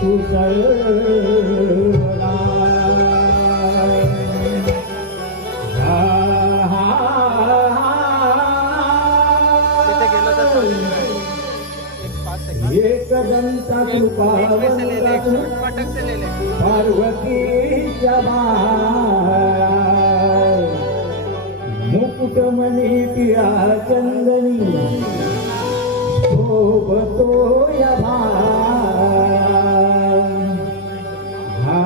कुसळला एक दंता कृपावंता पार्वतीच्या मुकुटमणी पिया चंदनी शोभतो या हा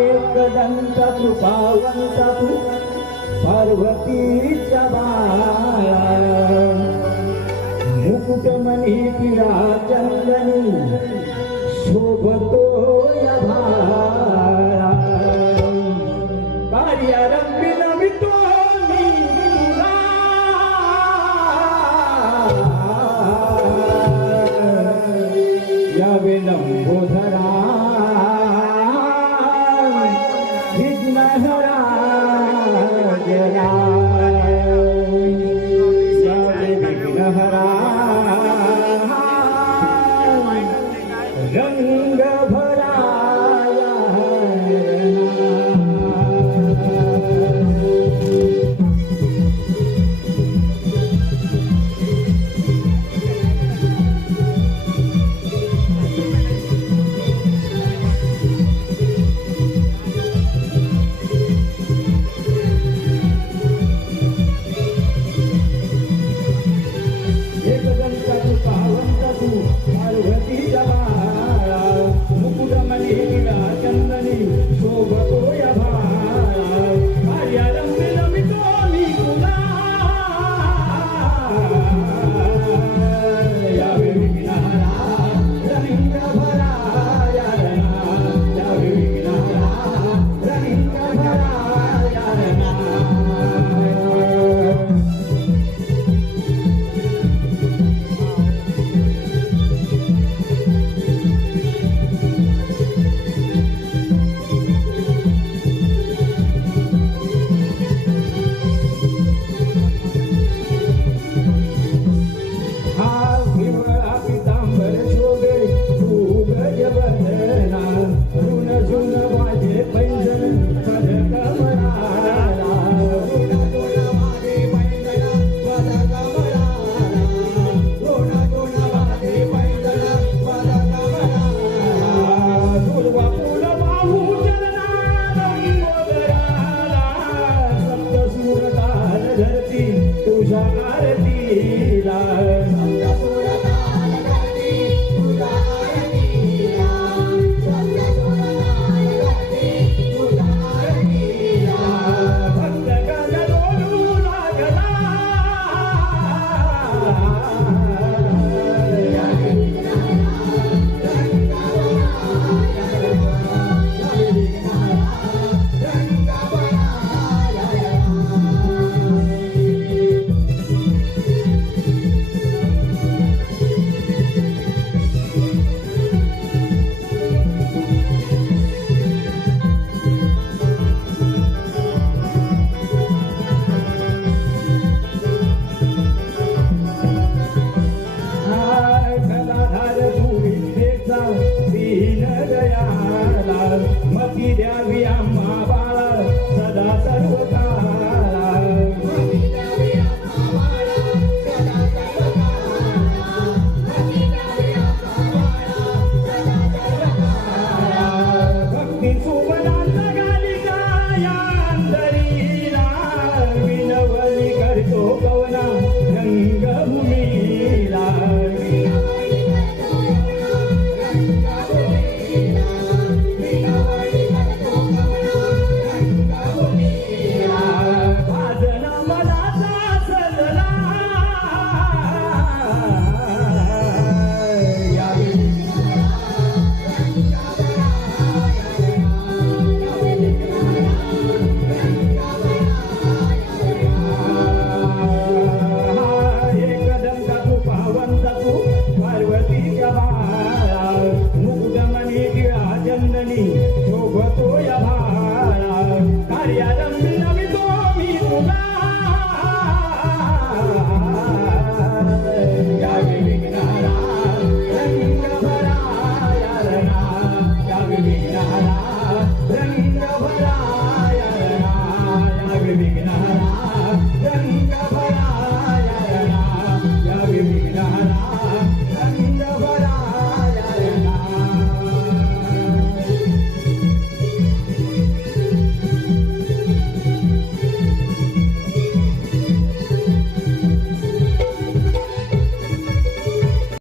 एक दंता कृपावंता तू पार्वतीच्या मुकुटमणी पिया चंदनी शोभतो या भाळा कार्यारंभी नमितो मी तुला यावे लंबोधरा विघ्नहरा जया यावे विघ्नहरा रंग भराया एक दंता तू पावंता तू पार्वतीच्या मुकुटमणी पिया चंदनी शोभतो या भाळा कार्यारंभी नमितो मी तुला यावे विघ्नहरा रंग भराया यावे विघ्नहरा रंग भराया तुझ्या आरतीला भक्त गजरोलू लागला मती द्यावी आम्हा बाळा सदा सर्व काळा भक्ती सुमनांत गालिका या अंतरीला विनवली करतो कवना रंगभूमीला Yeah. विघ्ना